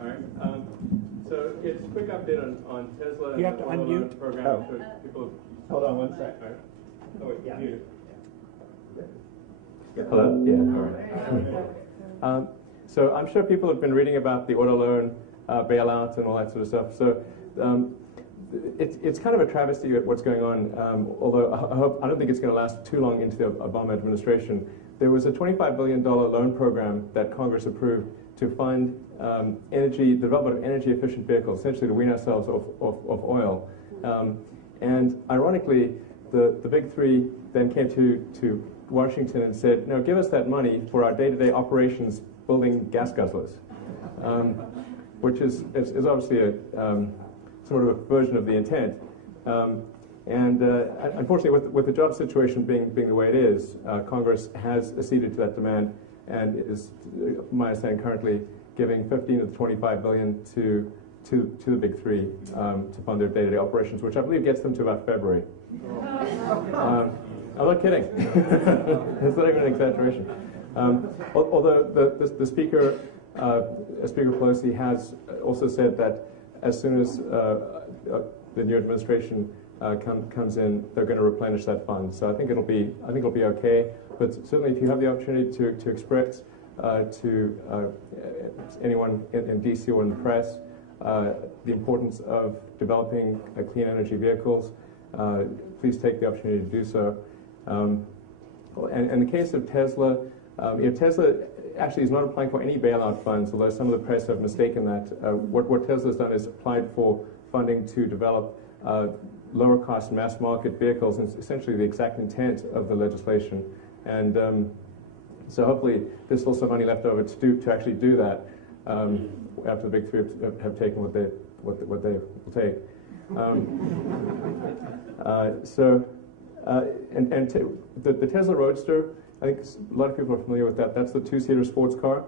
All right. So it's a quick update on Tesla. You have to unmute. Program. Oh. So people. Hold on one sec. All right. Oh wait, yeah. Hello? Yeah, all right. So I'm sure people have been reading about the auto loan bailout and all that sort of stuff. So it's kind of a travesty at what's going on, although I don't think it's going to last too long into the Obama administration. There was a $25 billion loan program that Congress approved to fund development of energy-efficient vehicles, essentially to wean ourselves off oil. And ironically, the big three then came to Washington and said, no, give us that money for our day-to-day operations building gas guzzlers, which is obviously a sort of a version of the intent. Unfortunately, with the job situation being the way it is, Congress has acceded to that demand and is, my understanding, currently giving 15 of the 25 billion to the big three to fund their day-to-day operations, which I believe gets them to about February. I'm not kidding. It's not even an exaggeration. Although the Speaker, Speaker Pelosi, has also said that as soon as the new administration comes in, they're going to replenish that fund. So I think it'll be okay. But certainly, if you have the opportunity to express to anyone in DC or in the press the importance of developing clean energy vehicles, please take the opportunity to do so. And in the case of Tesla, Tesla actually is not applying for any bailout funds, although some of the press have mistaken that. What Tesla has done is applied for funding to develop lower-cost mass-market vehicles, and it's essentially the exact intent of the legislation. And so hopefully there's still some money left over to actually do that after the big three have taken what they will take. The Tesla Roadster, I think a lot of people are familiar with that. That's the two-seater sports car.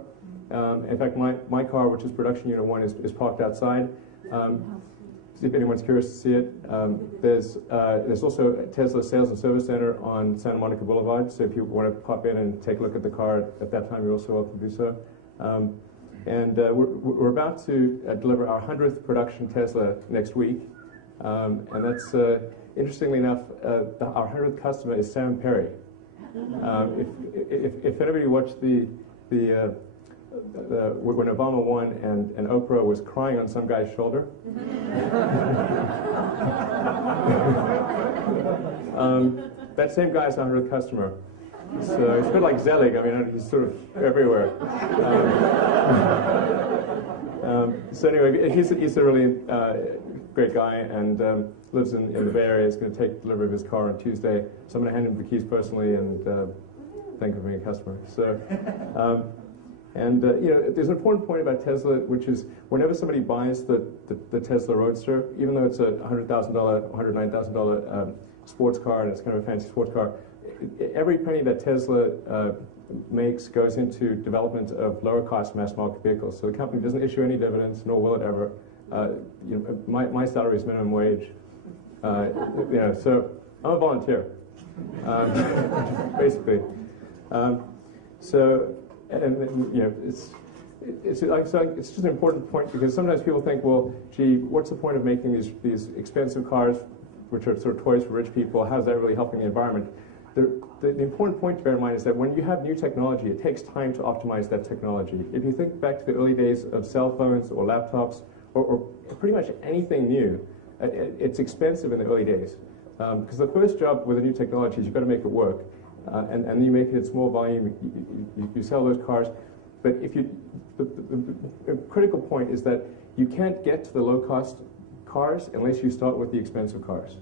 In fact, my car, which is production unit 1, is parked outside. See if anyone's curious to see it. There's also a Tesla Sales and Service Center on Santa Monica Boulevard, so if you want to pop in and take a look at the car at that time, you're also welcome to do so. We're about to deliver our 100th production Tesla next week, and that's, interestingly enough, our 100th customer is Sam Perry. If anybody watched when Obama won and Oprah was crying on some guy's shoulder, that same guy's our 100th customer. So it's a bit like Zelig. I mean, he's sort of everywhere. So anyway, he's a really great guy and lives in the Bay Area. He's going to take delivery of his car on Tuesday. So I'm going to hand him the keys personally and thank him for being a customer. So, there's an important point about Tesla, which is whenever somebody buys the Tesla Roadster, even though it's a $100,000, $109,000 sports car and it's kind of a fancy sports car, every penny that Tesla makes goes into development of lower-cost mass-market vehicles. So the company doesn't issue any dividends, nor will it ever. My salary is minimum wage. So I'm a volunteer, basically. It's just an important point because sometimes people think, well, gee, what's the point of making these expensive cars, which are sort of toys for rich people? How's that really helping the environment? The important point to bear in mind is that when you have new technology, it takes time to optimize that technology. If you think back to the early days of cell phones or laptops or pretty much anything new, it's expensive in the early days. Because the first job with a new technology is you've got to make it work. And then you make it in small volume, you sell those cars. But the critical point is that you can't get to the low-cost cars unless you start with the expensive cars.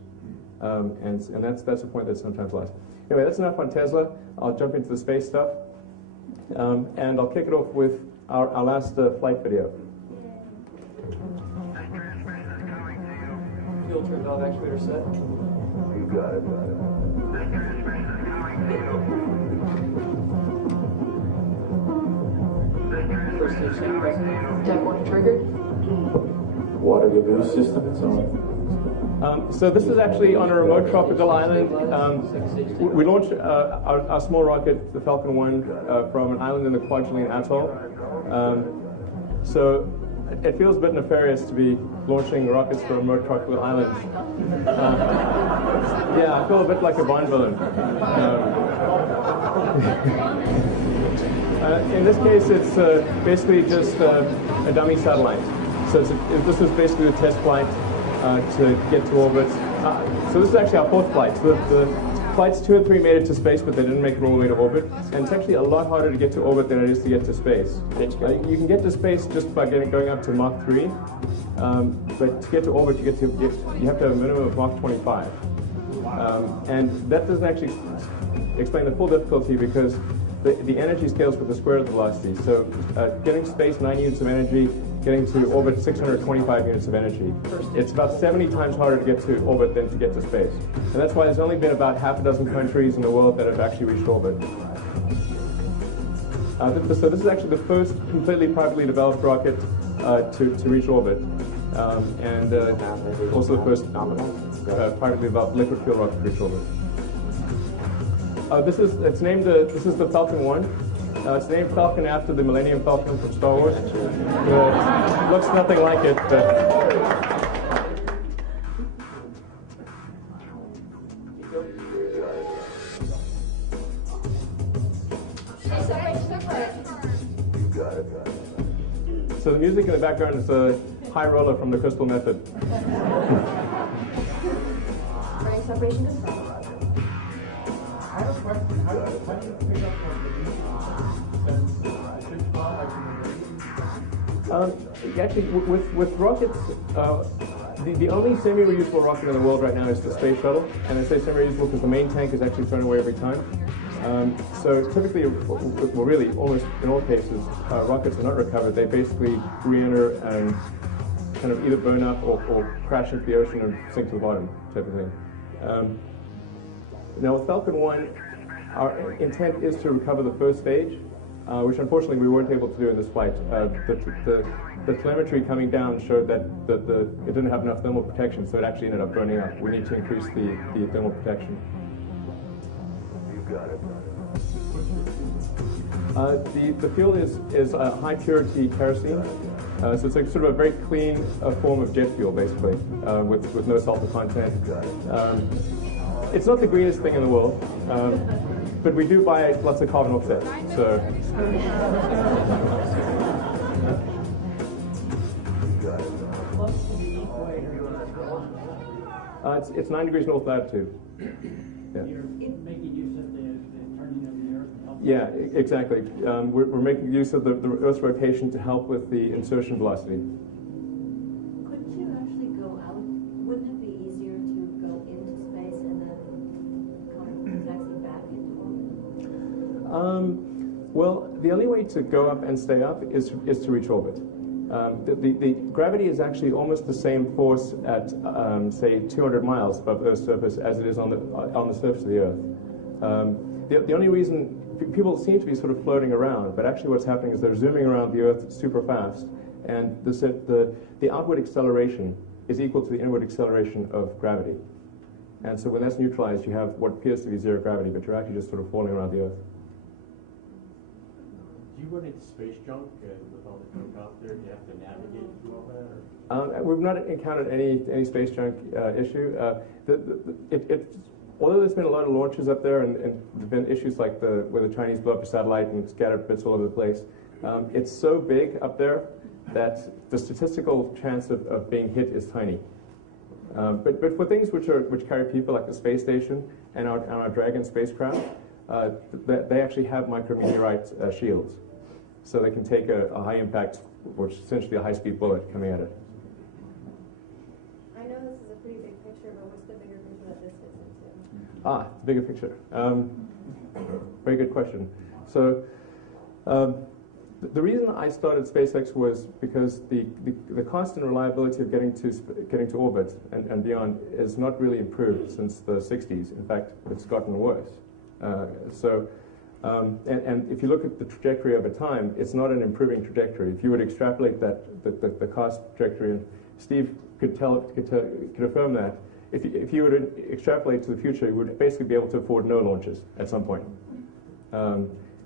And that's a point that's sometimes lost. Anyway, that's enough on Tesla. I'll jump into the space stuff. And I'll kick it off with our last flight video. Fuel turned valve actuator set. You got it. First stage sequence. Deck 1 triggered. Water boost system and so on. So this is actually on a remote tropical island. We launched our small rocket, the Falcon 1, from an island in the Kwajalein Atoll. So it feels a bit nefarious to be launching rockets from remote tropical islands. Yeah, I feel a bit like a Bond villain. In this case, it's basically just a dummy satellite. So this is basically a test flight to get to orbit. So this is actually our fourth flight. So the flights 2 and 3 made it to space, but they didn't make it all the way to orbit. And it's actually a lot harder to get to orbit than it is to get to space. You can get to space just by going up to Mach 3, but to get to orbit, you have to have a minimum of Mach 25. And that doesn't actually explain the full difficulty because the energy scales with the square of the velocity. So getting to space, 9 units of energy, getting to orbit, 625 units of energy. It's about 70 times harder to get to orbit than to get to space. And that's why there's only been about half a dozen countries in the world that have actually reached orbit. So this is actually the first completely privately developed rocket to reach orbit. And also the first privately developed liquid fuel rocket to reach orbit. This is the Falcon 1. It's named Falcon after the Millennium Falcon from Star Wars. Looks nothing like it, but so the music in the background is a high roller from the Crystal Method. Running separation control. I have a question. How do you pick up on the Actually, with rockets, the only semi-reusable rocket in the world right now is the space shuttle. And I say semi-reusable because the main tank is actually thrown away every time. So typically, well really, almost in all cases, rockets are not recovered. They basically re-enter and kind of either burn up or crash into the ocean and sink to the bottom, type of thing. Now with Falcon 1, our intent is to recover the first stage, which unfortunately we weren't able to do in this flight. The telemetry coming down showed that it didn't have enough thermal protection, so it actually ended up burning up. We need to increase the thermal protection. You got it. The fuel is high purity kerosene, so it's like sort of a very clean form of jet fuel, basically, with no sulfur content. It's not the greenest thing in the world, but we do buy lots of carbon offsets. So. It's 9 degrees north latitude. Yeah. You're making use of the turning of the Earth to help? Yeah, exactly. We're making use of the Earth's rotation to help with the insertion velocity. Couldn't you actually go out? Wouldn't it be easier to go into space and then come taxi back into orbit? Well, the only way to go up and stay up is to reach orbit. The gravity is actually almost the same force at, say, 200 miles above Earth's surface as it is on the surface of the Earth. The only reason people seem to be sort of floating around, but actually what's happening is they're zooming around the Earth super fast, and the outward acceleration is equal to the inward acceleration of gravity. And so when that's neutralized, you have what appears to be zero gravity, but you're actually just sort of falling around the Earth. Do you run into space junk with all the junk out there? Do you have to navigate through all that? We've not encountered any space junk issue. Although there's been a lot of launches up there, and there have been issues like where the Chinese blew up a satellite and scattered bits all over the place, it's so big up there that the statistical chance of being hit is tiny. But for things which carry people, like the space station and our Dragon spacecraft, they actually have micrometeorite shields, so they can take a high impact, which is essentially a high-speed bullet coming at it. I know this is a pretty big picture, but what's the bigger picture that this fits into? The bigger picture. Very good question. So the reason I started SpaceX was because the cost and reliability of getting to orbit and beyond is not really improved since the 60s. In fact, it's gotten worse. And if you look at the trajectory over time, it's not an improving trajectory. If you would extrapolate the cost trajectory, and Steve could affirm that, if you were to extrapolate to the future, you would basically be able to afford no launches at some point,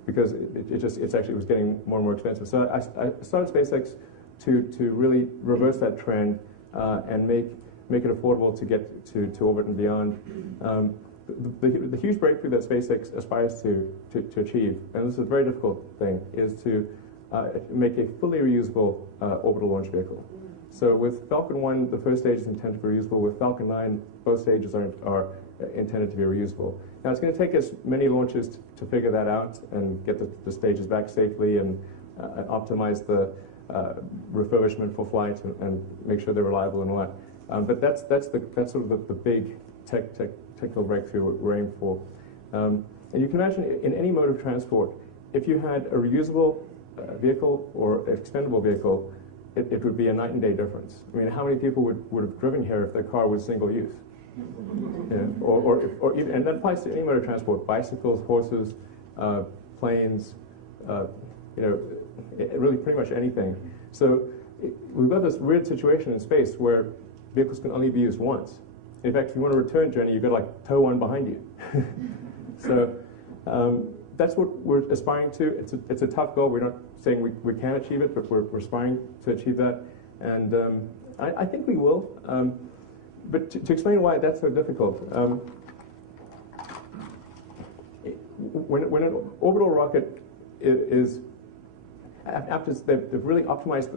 because it was getting more and more expensive. So I started SpaceX to really reverse that trend and make it affordable to get to orbit and beyond. The huge breakthrough that SpaceX aspires to achieve, and this is a very difficult thing, is to make a fully reusable orbital launch vehicle. So with Falcon 1, the first stage is intended to be reusable. With Falcon 9, both stages are intended to be reusable. Now, it's going to take us many launches to figure that out and get the stages back safely and optimize the refurbishment for flight and make sure they're reliable and all that. But that's sort of the big technical breakthrough we're aiming for. And you can imagine in any mode of transport, if you had a reusable vehicle or expendable vehicle, it would be a night and day difference. I mean, how many people would have driven here if their car was single use? Yeah. Or even, and that applies to any mode of transport: bicycles, horses, planes, really pretty much anything. So we've got this weird situation in space where vehicles can only be used once. In fact, if you want a return journey, you've got to like tow one behind you. So that's what we're aspiring to. It's a tough goal. We're not saying we can achieve it, but we're aspiring to achieve that. And I think we will. But to explain why that's so difficult, when an orbital rocket is after they've really optimized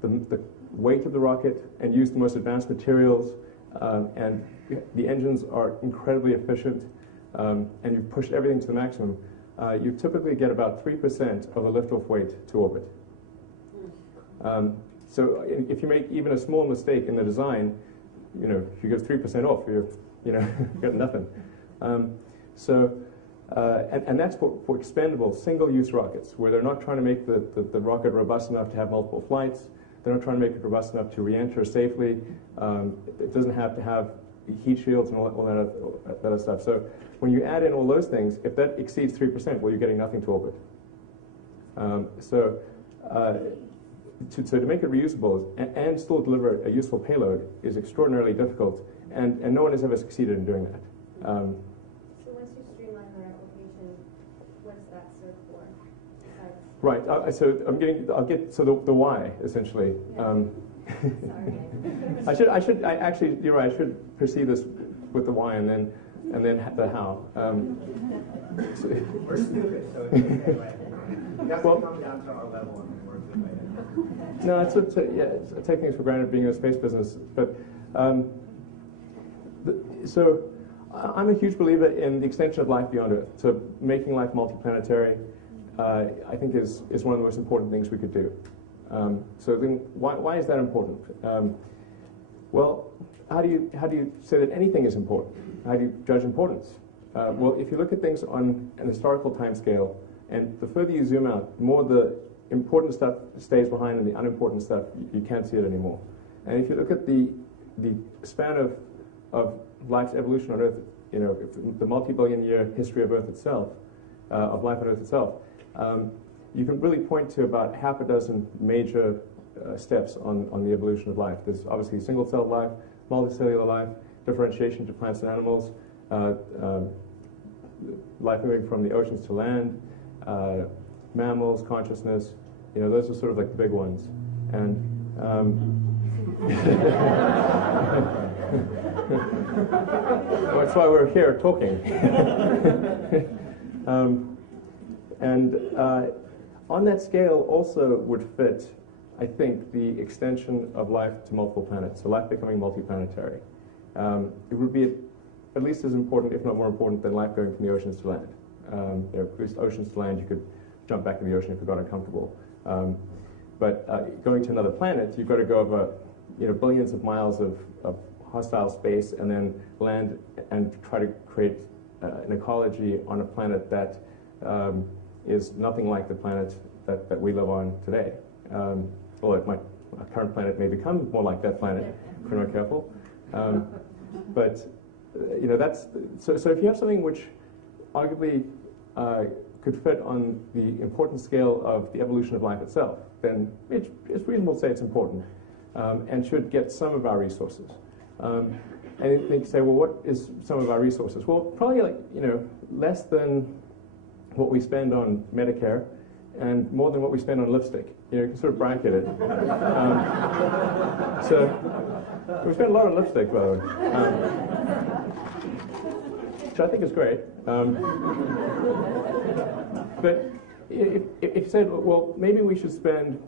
the weight of the rocket and used the most advanced materials, and the engines are incredibly efficient, and you've pushed everything to the maximum, you typically get about 3% of the liftoff weight to orbit. So if you make even a small mistake in the design, if you get 3% off, you've got nothing. And that's for expendable single-use rockets, where they're not trying to make the rocket robust enough to have multiple flights. They're not trying to make it robust enough to re-enter safely. It doesn't have to have heat shields and all that other stuff. So when you add in all those things, if that exceeds 3%, well, you're getting nothing to orbit. So to make it reusable and still deliver a useful payload is extraordinarily difficult, and no one has ever succeeded in doing that. So once you streamline the application, what's that serve for? Right. So I'll get the why essentially. Yeah. Sorry. Actually, you're right. I should proceed this with the why and then the how. We're stupid, so it's okay. Right? You have to come down to our level and work with it. No, it's taking things for granted being in the space business. But so I'm a huge believer in the extension of life beyond Earth. So making life multiplanetary, I think is one of the most important things we could do. So then, why is that important? Well, how do you say that anything is important? How do you judge importance? Well, if you look at things on an historical time scale, and the further you zoom out, the more the important stuff stays behind and the unimportant stuff, you can't see it anymore. And if you look at the span of life's evolution on Earth, the multi-billion-year history of Earth itself, of life on Earth itself, you can really point to about half a dozen major steps on the evolution of life. There's obviously single-celled life, multicellular life, differentiation to plants and animals, life moving from the oceans to land, mammals, consciousness. Those are sort of like the big ones. And well, that's why we're here talking. On that scale also would fit, I think, the extension of life to multiple planets, so life becoming multiplanetary. It would be at least as important, if not more important, than life going from the oceans to land. Because oceans to land, you could jump back in the ocean if you got uncomfortable. But going to another planet, you've got to go over billions of miles of hostile space and then land and try to create an ecology on a planet that is nothing like the planet that we live on today. Although our current planet may become more like that planet if we're not careful. But that's so if you have something which arguably could fit on the important scale of the evolution of life itself, then it's reasonable to say it's important and should get some of our resources. And they say, well, what is some of our resources? Well, probably less than what we spend on Medicare and more than what we spend on lipstick. You know, you can sort of bracket it. So we spend a lot on lipstick, by the way, which I think is great. But if you said, well, maybe we should spend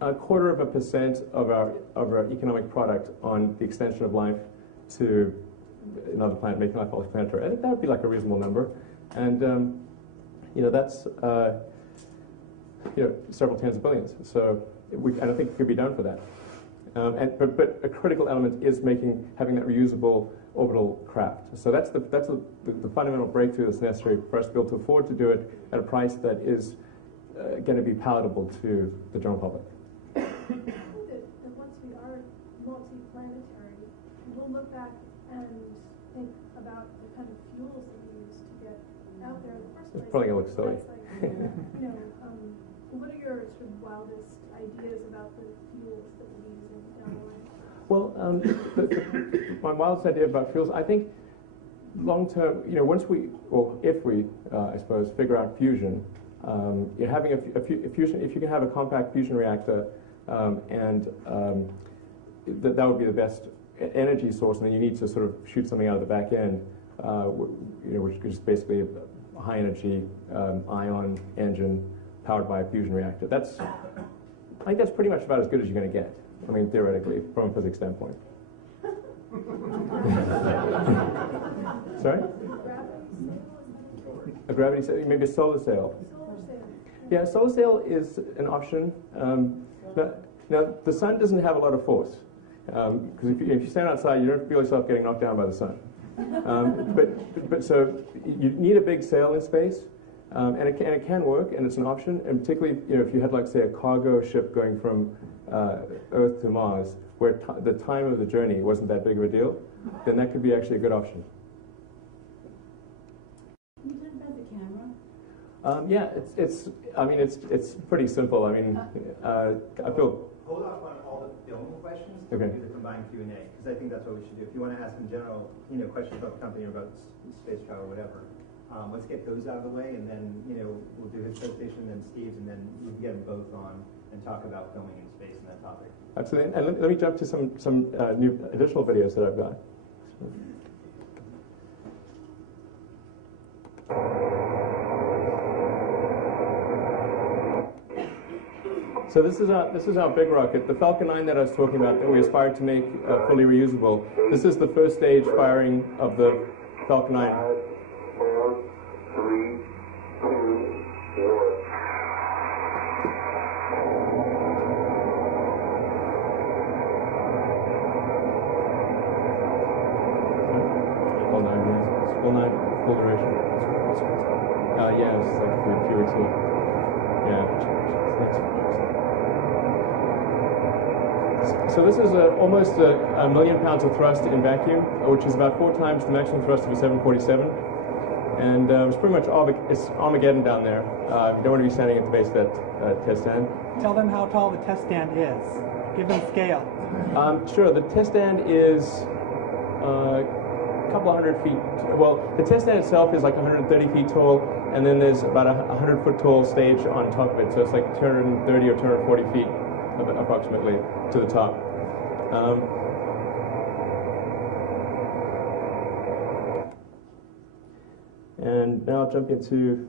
0.25% of our economic product on the extension of life to another planet, making life planetary. I think that would be like a reasonable number, and you know, that's you know, several tens of billions. So and I think it could be done for that. But a critical element is having that reusable orbital craft. So that's the fundamental breakthrough that's necessary for us to be able to afford to do it at a price that is going to be palatable to the general public. I think that once we are multi-planetary, we'll look back and think about the kind of fuels that we use to get out there in the first place. It's probably going to look silly. Like, you know, what are your sort of wildest ideas about the fuels that we'll be using down the line? Well, my wildest idea about fuels, I think long term, you know, if we, I suppose, figure out fusion, you know, having a fusion, if you can have a compact fusion reactor, that would be the best energy source, and then you need to sort of shoot something out of the back end, you know, which is basically a high energy ion engine powered by a fusion reactor. I think that's pretty much about as good as you're going to get. I mean, theoretically, from a physics standpoint. Sorry? A gravity sail, maybe a solar sail. Yeah, a solar sail is an option. Now, the sun doesn't have a lot of force, because if you stand outside, you don't feel yourself getting knocked down by the sun. But so you need a big sail in space, and it can work, and it's an option. And particularly, you know, if you had, like, say, a cargo ship going from Earth to Mars, where the time of the journey wasn't that big of a deal, then that could be actually a good option. Can you talk about the camera? Yeah, I mean, it's pretty simple. I mean, I feel. Hold off on all the filming questions to Okay. do the combined Q&A, because I think that's what we should do. If you want to ask in general, you know, questions about the company or about space travel or whatever, let's get those out of the way, and then, you know, we'll do his presentation, then Steve's, and then we can get them both on and talk about filming in space and that topic. Absolutely. And let me jump to some new additional videos that I've got. So this is our big rocket, the Falcon 9 that I was talking about, that we aspired to make fully reusable. This is the first stage firing of the Falcon 9. 5, 4, 3, 2, 1. Full 9, yes. Full 9, full duration. Yeah, it's like a few weeks ago. Yeah. So this is almost a million pounds of thrust in vacuum, which is about 4 times the maximum thrust of a 747. And it's pretty much it's Armageddon down there. You don't want to be standing at the base of that test stand. Tell them how tall the test stand is. Give them scale. Sure, the test stand is a couple of 100 feet. Well, the test stand itself is like 130 feet tall, and then there's about a 100-foot tall stage on top of it. So it's like 230 or 240 feet approximately to the top. And now I'll jump into.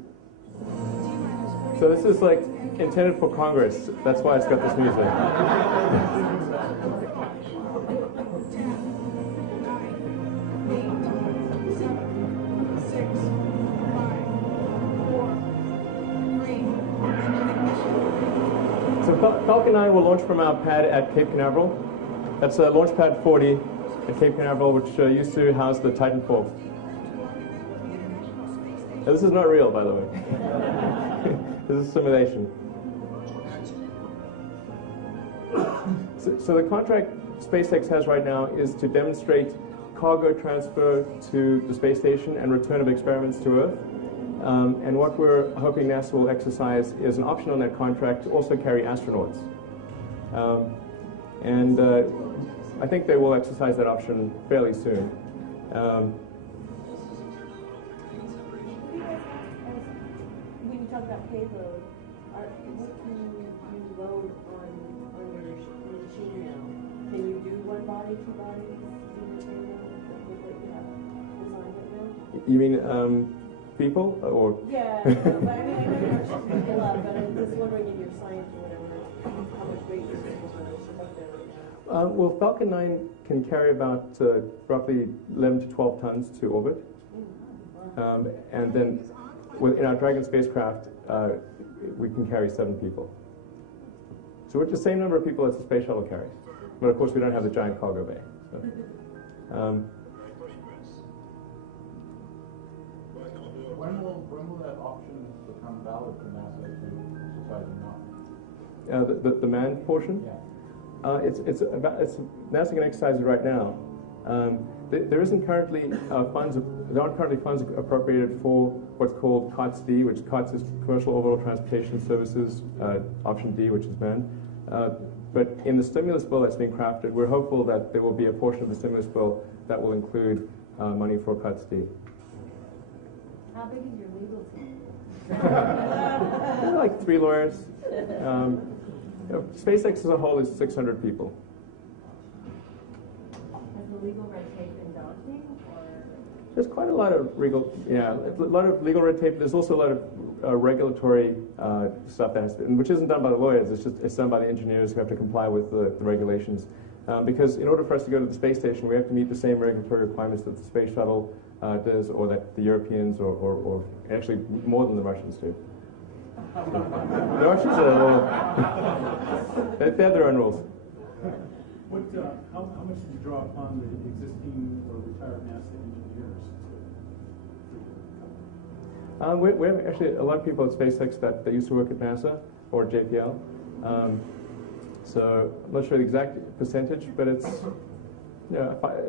So this is like intended for Congress. That's why it's got this music. So Falcon 9 will launch from our pad at Cape Canaveral. That's launch pad 40 at Cape Canaveral, which used to house the Titan IV. Now, this is not real, by the way. This is simulation. So the contract SpaceX has right now is to demonstrate cargo transfer to the space station and return of experiments to Earth. And what we're hoping NASA will exercise is an option on that contract to also carry astronauts. I think they will exercise that option fairly soon. When you talk about payload, what can you load on your machine now? Can you do one body, two bodies, with what you have designed right now? You mean people or? Yeah, but I know you're not shooting people up, but I'm just wondering in your science or whatever, how much weight you're supposed to ship up there right now. Well, Falcon 9 can carry about roughly 11 to 12 tons to orbit. And then in our Dragon spacecraft, we can carry 7 people. So it's the same number of people as the space shuttle carries. But of course, we don't have the giant cargo bay. So, when will that option become valid for NASA to decide or not? the manned portion? Yeah. It's NASA can exercise it right now. There isn't currently there aren't currently funds appropriated for what's called COTS-D, which COTS is Commercial Orbital Transportation Services, option D, which is manned. But in the stimulus bill that's being crafted, we're hopeful that there will be a portion of the stimulus bill that will include money for COTS-D. How big is your legal team? There are like 3 lawyers. SpaceX as a whole is 600 people. Has the legal red tape been daunting, or? There's quite a lot of legal red tape. There's also a lot of regulatory stuff that has to, which isn't done by the lawyers. It's done by the engineers who have to comply with the regulations. Because in order for us to go to the space station, we have to meet the same regulatory requirements that the space shuttle does, or that the Europeans, or actually more than the Russians do. The Russians are they have their own rules. How much do you draw upon the existing or retired NASA engineers? We have actually a lot of people at SpaceX that used to work at NASA or JPL. So I'm not sure the exact percentage, but it's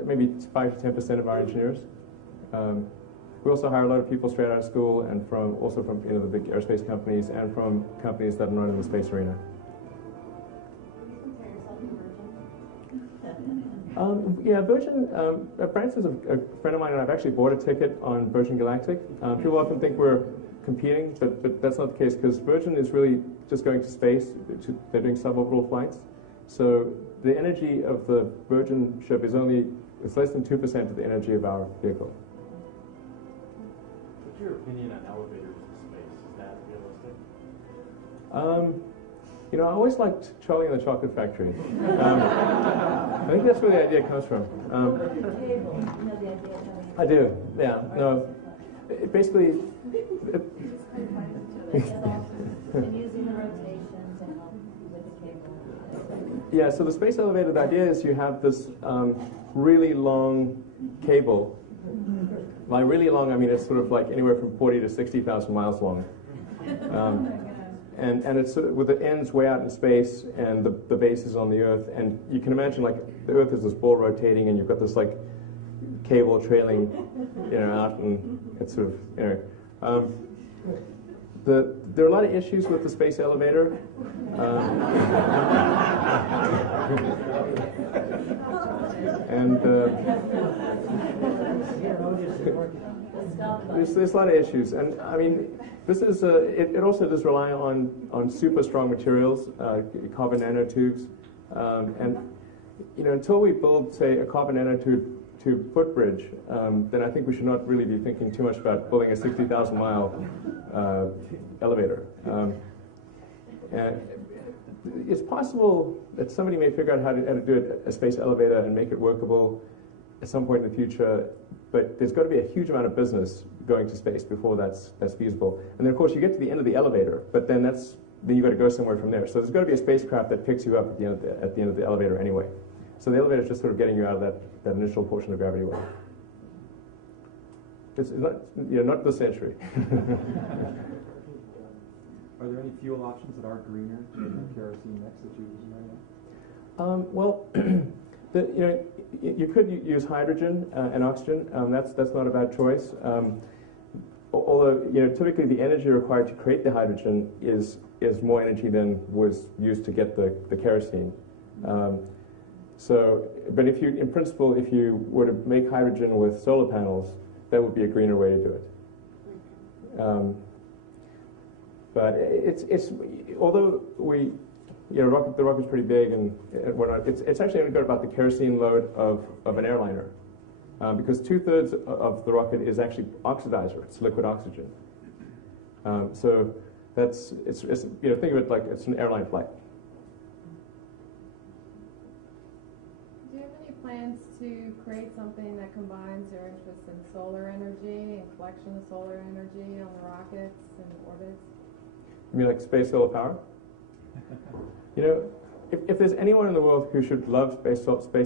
maybe 5 to 10% of our engineers. We also hire a lot of people straight out of school and from the big aerospace companies and from companies that are not in the space arena. Virgin. Francis is a friend of mine, and I've actually bought a ticket on Virgin Galactic. People often think we're competing, but that's not the case, because Virgin is really just going to space. They're doing suborbital flights. So the energy of the Virgin ship is less than 2% of the energy of our vehicle. What's your opinion on elevators in space? Is that realistic? I always liked Charlie and the Chocolate Factory. I think that's where the idea comes from. I do, yeah. No, basically... And using the rotation to help with the cable. Yeah, so the space elevator, the idea is you have this really long cable. By really long, I mean it's sort of like anywhere from 40 to 60,000 miles long. And it's with the ends way out in space, and the base is on the Earth. And you can imagine, like, the Earth is this ball rotating, and you've got this, like, cable trailing, out, and it's sort of, there are a lot of issues with the space elevator. There's a lot of issues, and I mean, this is it also does rely on super strong materials, carbon nanotubes, and until we build, say, a carbon nanotube footbridge, then I think we should not really be thinking too much about building a 60,000 mile elevator. And it's possible that somebody may figure out how to do a space elevator and make it workable at some point in the future, but there's got to be a huge amount of business going to space before that's feasible. And then, of course, you get to the end of the elevator, but then you've got to go somewhere from there. So there's got to be a spacecraft that picks you up at the end of the elevator anyway. So the elevator is just sort of getting you out of that initial portion of gravity well. It's not this century. Are there any fuel options that are greener than the kerosene mix that you're using right now? You could use hydrogen and oxygen. That's not a bad choice. Although typically the energy required to create the hydrogen is more energy than was used to get the kerosene. But in principle, if you were to make hydrogen with solar panels, that would be a greener way to do it. But it's although we, the rocket's pretty big and whatnot, it's actually only got about the kerosene load of an airliner, because 2/3 of the rocket is actually oxidizer. It's liquid oxygen. So think of it like it's an airline flight. Do you have any plans to create something that combines your interest in solar energy and collection of solar energy on the rockets and orbits? You mean like space solar power? If there's anyone in the world who should love space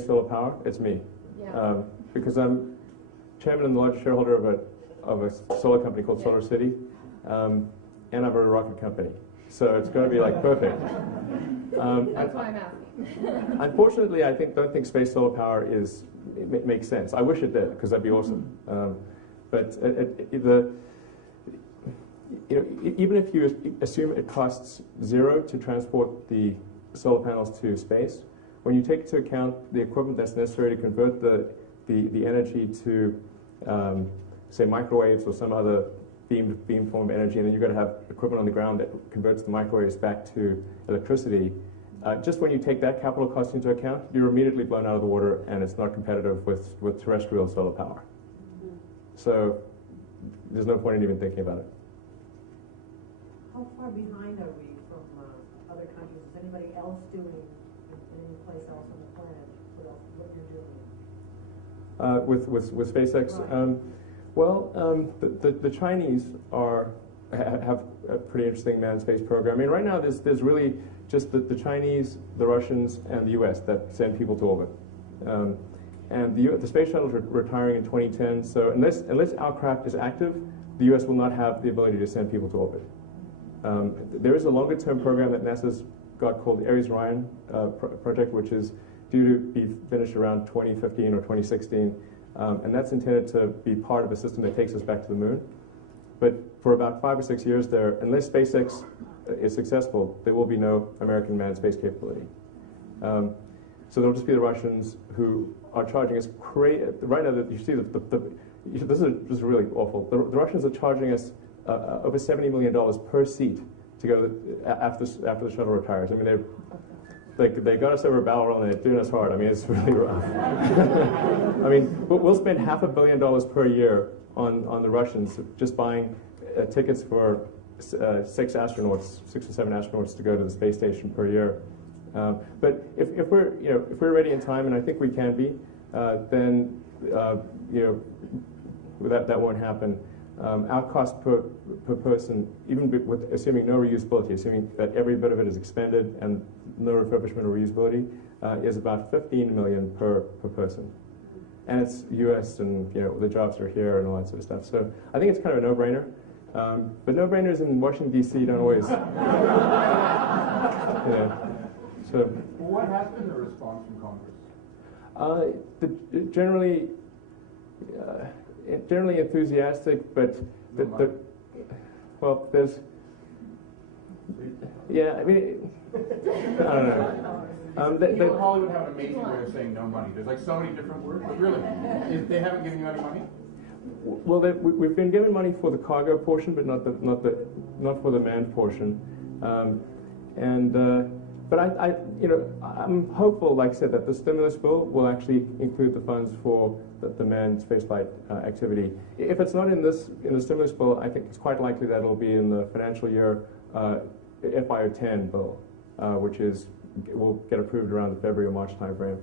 solar power, it's me. Yeah. Because I'm chairman and the largest shareholder of a solar company called Solar City, and I have a rocket company. So it's going to be like perfect. That's why I'm asking. Unfortunately, I don't think space solar power makes sense. I wish it did, because that'd be awesome. But even if you assume it costs zero to transport the solar panels to space, when you take into account the equipment that's necessary to convert the energy to, say, microwaves or some other beam form of energy, and then you've got to have equipment on the ground that converts the microwaves back to electricity. Just when you take that capital cost into account, you're immediately blown out of the water, and it's not competitive with terrestrial solar power. So there's no point in even thinking about it. How far behind are we from other countries? Is anybody else doing in any place else on the planet what you're doing? With SpaceX, Right. the Chinese have a pretty interesting manned space program. I mean, right now there's really just the Chinese, the Russians, and the U.S. that send people to orbit. And the space shuttle is retiring in 2010. So unless our craft is active, the U.S. will not have the ability to send people to orbit. There is a longer-term program that NASA's got called the Ares-Ryan project, which is due to be finished around 2015 or 2016. And that's intended to be part of a system that takes us back to the moon. But for about 5 or 6 years there, unless SpaceX is successful, there will be no American manned space capability. So there'll just be the Russians who are charging us right now. You see, this is really awful. The Russians are charging us over $70 million per seat to go after the shuttle retires. I mean, they got us over a barrel roll and they're doing us hard. I mean, it's really rough. I mean, we'll spend $500 million per year on the Russians just buying tickets for 6 or 7 astronauts to go to the space station per year. But if we're ready in time, and I think we can be, then that won't happen. Our cost per person, even with assuming no reusability, assuming that every bit of it is expended and no refurbishment or reusability, is about $15 million per person. And it's U.S. and the jobs are here and all that sort of stuff. So I think it's kind of a no-brainer. But no-brainers in Washington D.C. don't always. So what has been the response from Congress? Generally enthusiastic, but there's. Yeah, I mean, I don't know. Hollywood have an amazing way of saying no money. There's like so many different words, but really, they haven't given you any money? Well, we've been given money for the cargo portion, but not for the manned portion. But I'm hopeful, like I said, that the stimulus bill will actually include the funds for the manned spaceflight activity. If it's not in the stimulus bill, I think it's quite likely that it'll be in the financial year FY10 bill, which will get approved around the February or March timeframe.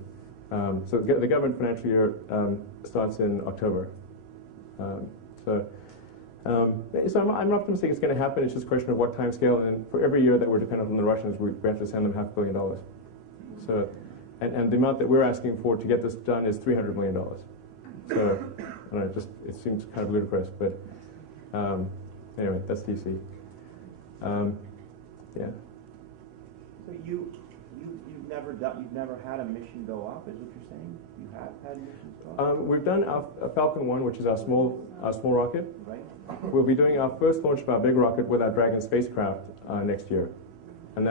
So the government financial year starts in October. So I'm optimistic it's going to happen. It's just a question of what time scale. And for every year that we're dependent on the Russians, we have to send them $500 million. So, and the amount that we're asking for to get this done is $300 million. So, I don't know, it seems kind of ludicrous. But anyway, that's DC. Yeah. So you've never had a mission go up, is what you're saying? You have had missions go up? We've done our Falcon 1, which is our small rocket. Right. We'll be doing our first launch of our big rocket with our Dragon spacecraft next year, and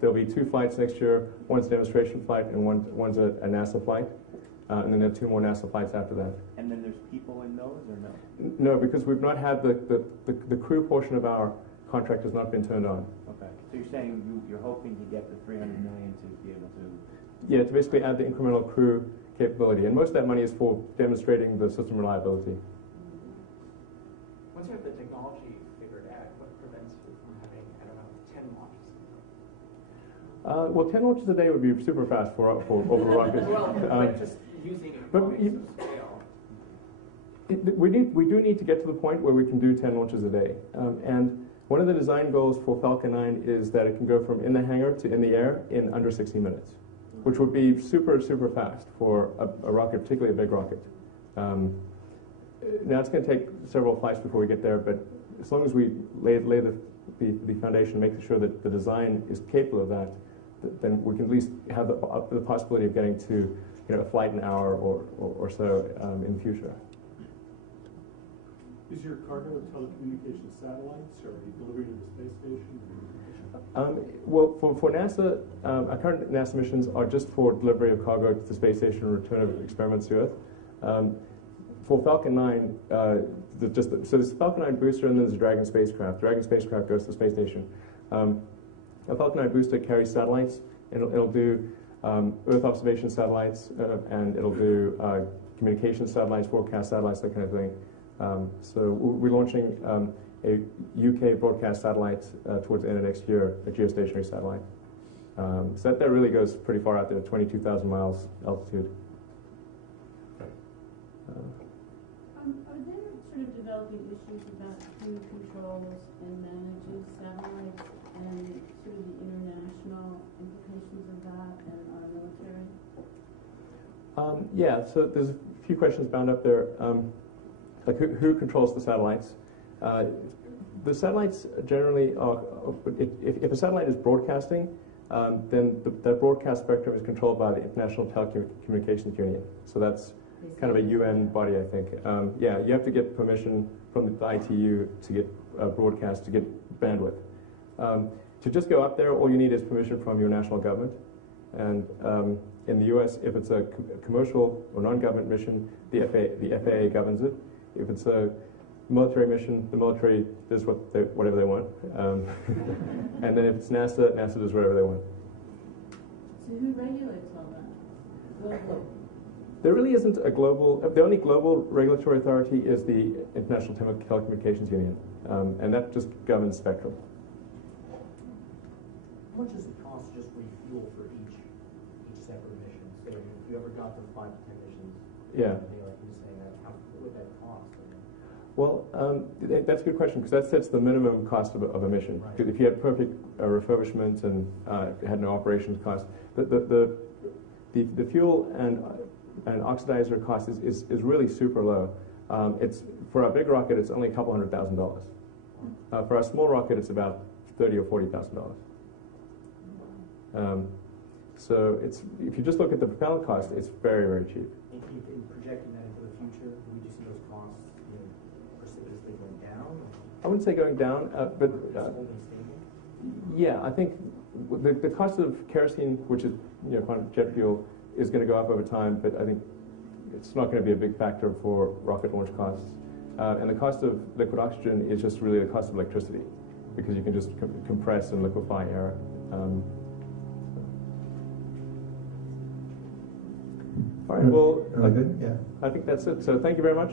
there'll be 2 flights next year. One's a demonstration flight, and one's a NASA flight, and then there are 2 more NASA flights after that. And then there's people in those, or no? No, because we've not had the crew portion of our contract has not been turned on. Okay, so you're saying you're hoping to get the 300 million to be able to... Yeah, to basically add the incremental crew capability. And most of that money is for demonstrating the system reliability. Once you have the technology figured out, what prevents you from having, I don't know, 10 launches? Well, 10 launches a day would be super fast for over rockets. Well, but just using economies of scale. We do need to get to the point where we can do 10 launches a day. And one of the design goals for Falcon 9 is that it can go from in the hangar to in the air in under 60 minutes, which would be super, super fast for a rocket, particularly a big rocket. Now, it's going to take several flights before we get there, but as long as we lay the foundation, making sure that the design is capable of that, then we can at least have the possibility of getting to a flight an hour or so in the future. Is your cargo telecommunications satellites, or are you delivering to the space station? Well, for NASA, our current NASA missions are just for delivery of cargo to the space station and return of experiments to Earth. For Falcon 9, so there's the Falcon 9 booster and then there's a Dragon spacecraft. Dragon spacecraft goes to the space station. A Falcon 9 booster carries satellites. It'll do Earth observation satellites, and it'll do communication satellites, forecast satellites, that kind of thing. So we're launching a UK broadcast satellite towards the end of next year, a geostationary satellite. So that really goes pretty far out there, 22,000 miles altitude. Are there sort of developing issues about who controls and manages satellites and sort of the international implications of that and our military? Yeah, so there's a few questions bound up there. Like who controls the satellites? The satellites generally are, if a satellite is broadcasting, then that broadcast spectrum is controlled by the International Telecommunications Union. So that's kind of a UN body, I think. Yeah, you have to get permission from the ITU to get broadcast, to get bandwidth. To just go up there, all you need is permission from your national government. And in the US, if it's a commercial or non-government mission, the FAA governs it. If it's a military mission, the military does whatever they want. And then if it's NASA, NASA does whatever they want. So who regulates all that? Globally? There really isn't a global, the only global regulatory authority is the International Telecommunications Union, and that just governs spectrum. How much does it cost just refuel for each separate mission? So if you ever got to 5 to 10 missions, Yeah. like you were saying, what would that cost? Well, that's a good question, because that sets the minimum cost of a mission. Right. If you had perfect refurbishment and had no operations cost, the fuel and oxidizer cost is really super low. It's for a big rocket, it's only a couple $100,000. For a small rocket, it's about $30,000 or $40,000. So if you just look at the propellant cost, it's very, very cheap. In projecting that into the future, do we just see those costs precipitously going down? I wouldn't say going down, but yeah, I think the cost of kerosene, which is kind of jet fuel, is going to go up over time. But I think it's not going to be a big factor for rocket launch costs. And the cost of liquid oxygen is just really the cost of electricity, because you can just compress and liquefy air. All right, well, Really good? Yeah. I think that's it. So thank you very much.